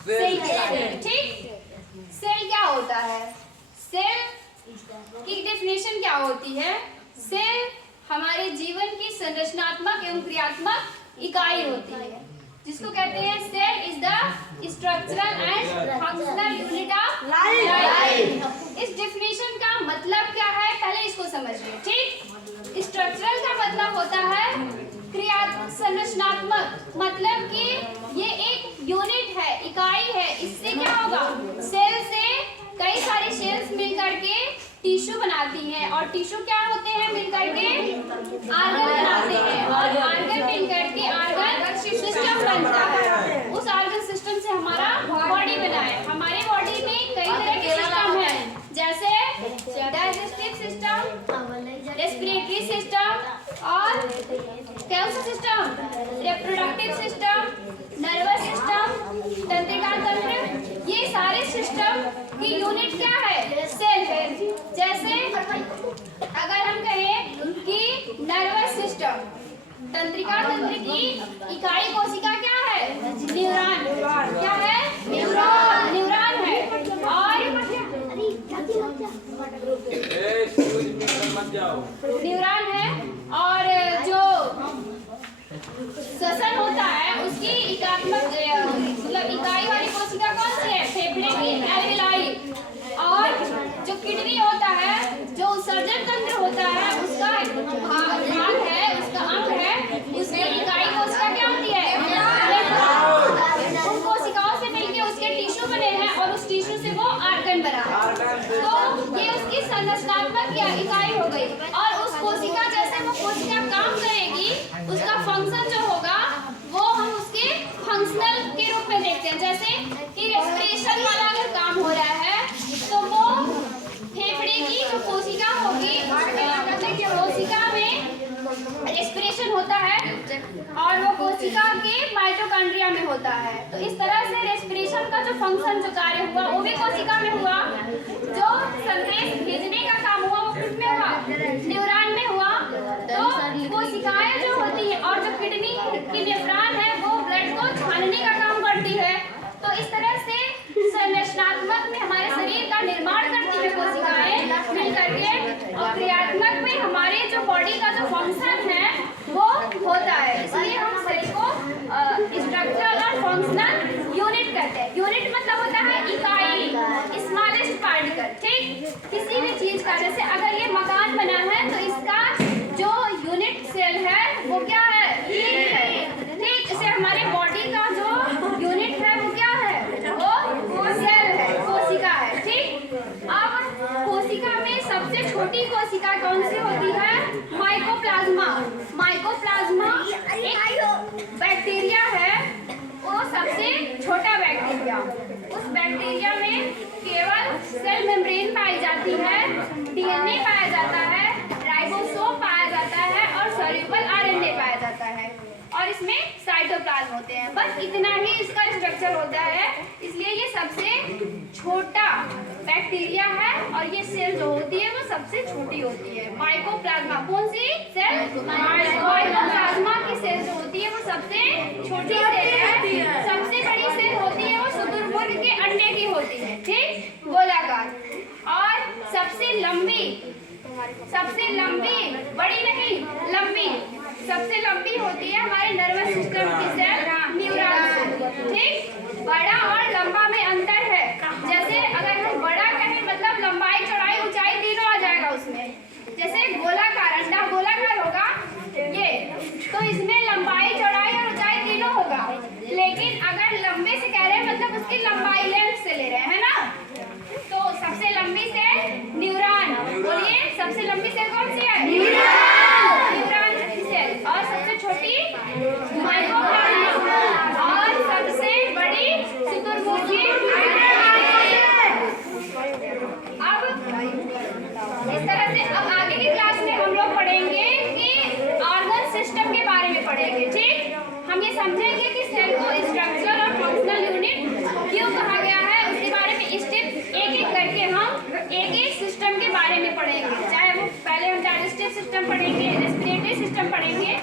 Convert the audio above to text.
Cell के बारे में। ठीक, सेल क्या होता है? सेल की डेफिनेशन क्या होती है? सेल हमारे जीवन की संरचनात्मक एवं क्रियात्मक इकाई होती है, जिसको कहते हैं cell is the structural and functional unit of life. इस डेफिनेशन का मतलब क्या है, पहले इसको समझिए। ठीक, स्ट्रक्चरल का मतलब होता है क्रिया संरचनात्मक, मतलब कि ये एक यूनिट है, इकाई है। इससे क्या होगा, सेल से कई सारी सेल्स मिलकर के टिश्यू बनाती हैं, और टिश्यू क्या होते हैं मिलकर के ऑर्गन बनाते हैं, और ऑर्गन मिलकर के ऑर्गन सिस्टम बनता है। उस ऑर्गन सिस्टम से हमारा बॉडी बना है। हमारे बॉडी में कई तरह के सिस्टम हैं, जैसे डाइजेस्टिव सिस्टम, रेस्पिरेटरी सिस्टम, और कौन सा system, reproductive system, nervous system, तंत्रिका तंत्र। ये सारे सिस्टम की यूनिट क्या है, सेल है। जैसे अगर हम कहें कि नर्वस सिस्टम, तंत्रिका तंत्र की इकाई कोशिका क्या है, न्यूरॉन। क्या है, न्यूरॉन, न्यूरॉन है। और न्यूरॉन है, और जो श्वसन होता है उसकी एकात्मक मतलब इकाई वाली कोशिका कौन सी है, फेफड़े की एल्वेलाई। और जो किडनी होता है, जो उत्सर्जन तंत्र होता है, उसका भाग है, उसका अंग है, उसकी इकाई कोशिका क्या होती है, उन कोशिकाओं से मिलके उसके टिश्यू बने हैं, और उस टिश्यू से वो ऑर्गन बना है। तो ये उसकी संरचनात्मक इकाई हो गई। और उस कोशिका, जैसे वो कोशिका काम करेगी, उसका फंक्शन जो होगा वो हम उसके फंक्शनल के रूप में देखते हैं। जैसे कि रेस्पिरेशन वाला अगर काम हो रहा है, तो वो फेफड़े की जो कोशिका होगी, कोशिका में रेस्पिरेशन होता है, और वो कोशिका के माइटोकॉन्ड्रिया में होता है। तो इस तरह से रेस्पिरेशन का जो फंक्शन, जो कार्य हुआ, वो भी कोशिका में हुआ। जो संदेश भेजने का काम हुआ, वो किसमें हुआ, न्यूरॉन में हुआ। तो कोशिकाएं जो होती है, और जो किडनी की नेफ्रॉन है, वो ब्लड को छानने का काम करती है। तो इस तरह से संरचनात्मक में हमारे शरीर का निर्माण करती है कोशिकाएं मिलकर के, और क्रियात्मक में हमारे जो बॉडी का जो फंक्शन है वो होता है। इसलिए हम शरीर को स्ट्रक्चरल और फंक्शनल यूनिट कहते हैं। यूनिट मतलब होता है इकाई, स्मॉलेस्ट पार्टिकल। ठीक, किसी भी चीज का, जैसे अगर ये मकान बना है तो इसका जो यूनिट सेल है वो क्या है, ईंट है। ठीक, इसे हमारे बॉडी का जो यूनिट है वो क्या है, वो सेल है, कोशिका है। ठीक, अब कोशिका में सबसे छोटी कोशिका कौन सी होती है, माइकोप्लाज्मा। माइकोप्लाज्मा एक बैक्टीरिया है, वो सबसे छोटा बैक्टीरिया। उस बैक्टीरिया में केवल सेल मेम्ब्रेन पाई जाती है, डीएनए पाया जाता है, राइबोसोम पाया जाता है, और सॉल्युबल आरएनए पाया जाता है, और इसमें साइटोप्लाज्म होते हैं। बस इतना ही इसका स्ट्रक्चर होता है। इसलिए ये सबसे छोटा बैक्टीरिया है, और ये सेल जो होती है वो सबसे छोटी होती है। माइकोप्लाज्मा कौन सी सेल, माइकोप्लाज्मा की सेल जो होती है वो सबसे छोटी सेल है। सबसे बड़ी सेल होती है वो शुतुरमुर्ग के अंडे की होती है। ठीक, गोलाकार। और सबसे लंबी, बड़ी नहीं, लंबी, सबसे लंबी होती है हमारे नर्वस सिस्टम की सेल, न्यूरॉन। ठीक, बड़ा और लंबा में अंतर है। जैसे अगर हम बड़ा कहें, मतलब लंबाई, चौड़ाई, ऊंचाई तीनों आ जाएगा उसमें। जैसे गोलाकार, अंडा गोलाकार होगा ये, तो इसमें लंबाई, चौड़ाई और ऊंचाई तीनों होगा। लेकिन अगर लंबे से कह रहे हैं, मतलब उसकी लंबाई, लेंथ से ले रहे हैं ना, तो सबसे लंबी सेल न्यूरॉन। बोलिए, सबसे लंबी सेल कौन सी है, न्यूरॉन सेल। और सबसे छोटी माइकोप्लाज्मा, और सबसे बड़ी शुतुरमुर्गी। अब इस तरह से अब आगे की क्लास में हम लोग पढ़ेंगे कि ऑर्गन सिस्टम के बारे में पढ़ेंगे। ठीक, हम ये समझेंगे कि सेल को स्ट्रक्चरल और फंक्शनल यूनिट क्यों कहा गया है। उसके बारे में स्टेप एक एक करके हम एक एक सिस्टम के बारे में पढ़ेंगे। चाहे वो पहले हम डाइजेस्टिव सिस्टम पढ़ेंगे, रेस्पिरेटरी सिस्टम पढ़ेंगे,